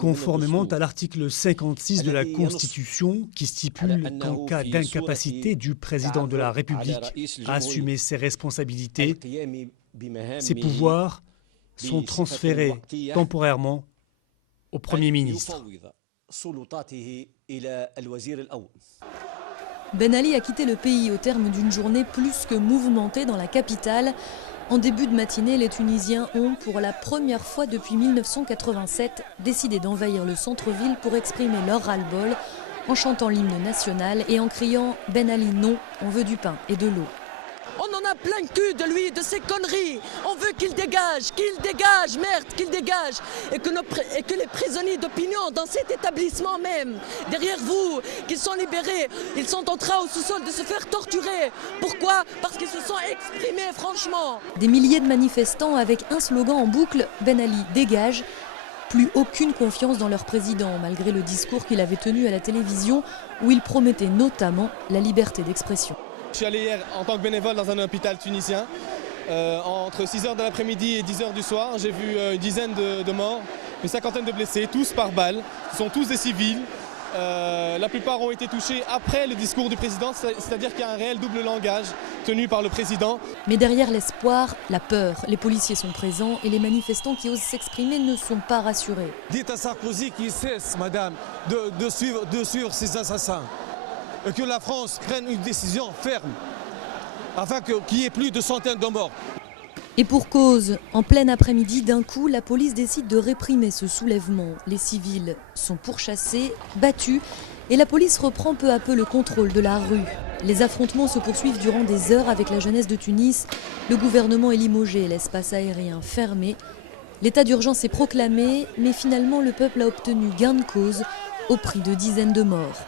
Conformément à l'article 56 de la Constitution, qui stipule qu'en cas d'incapacité du président de la République à assumer ses responsabilités, ses pouvoirs sont transférés temporairement au Premier ministre. Ben Ali a quitté le pays au terme d'une journée plus que mouvementée dans la capitale. En début de matinée, les Tunisiens ont, pour la première fois depuis 1987, décidé d'envahir le centre-ville pour exprimer leur ras-le-bol en chantant l'hymne national et en criant « Ben Ali non, on veut du pain et de l'eau ». On en a plein le cul de lui, de ses conneries. On veut qu'il dégage, merde, qu'il dégage. Et que les prisonniers d'opinion dans cet établissement même, derrière vous, qui sont libérés, ils sont en train au sous-sol de se faire torturer. Pourquoi? Parce qu'ils se sont exprimés franchement. Des milliers de manifestants avec un slogan en boucle, Ben Ali dégage. Plus aucune confiance dans leur président, malgré le discours qu'il avait tenu à la télévision, où il promettait notamment la liberté d'expression. Je suis allé hier en tant que bénévole dans un hôpital tunisien. Entre 6h de l'après-midi et 10h du soir, j'ai vu une dizaine de morts, une cinquantaine de blessés, tous par balle. Ce sont tous des civils. La plupart ont été touchés après le discours du président, c'est-à-dire qu'il y a un réel double langage tenu par le président. Mais derrière l'espoir, la peur. Les policiers sont présents et les manifestants qui osent s'exprimer ne sont pas rassurés. Dites à Sarkozy qu'il cesse, madame, de suivre ces assassins. Et que la France prenne une décision ferme, afin qu'il n'y ait plus de centaines de morts. Et pour cause, en plein après-midi, d'un coup, la police décide de réprimer ce soulèvement. Les civils sont pourchassés, battus, et la police reprend peu à peu le contrôle de la rue. Les affrontements se poursuivent durant des heures avec la jeunesse de Tunis. Le gouvernement est limogé, l'espace aérien fermé. L'état d'urgence est proclamé, mais finalement le peuple a obtenu gain de cause au prix de dizaines de morts.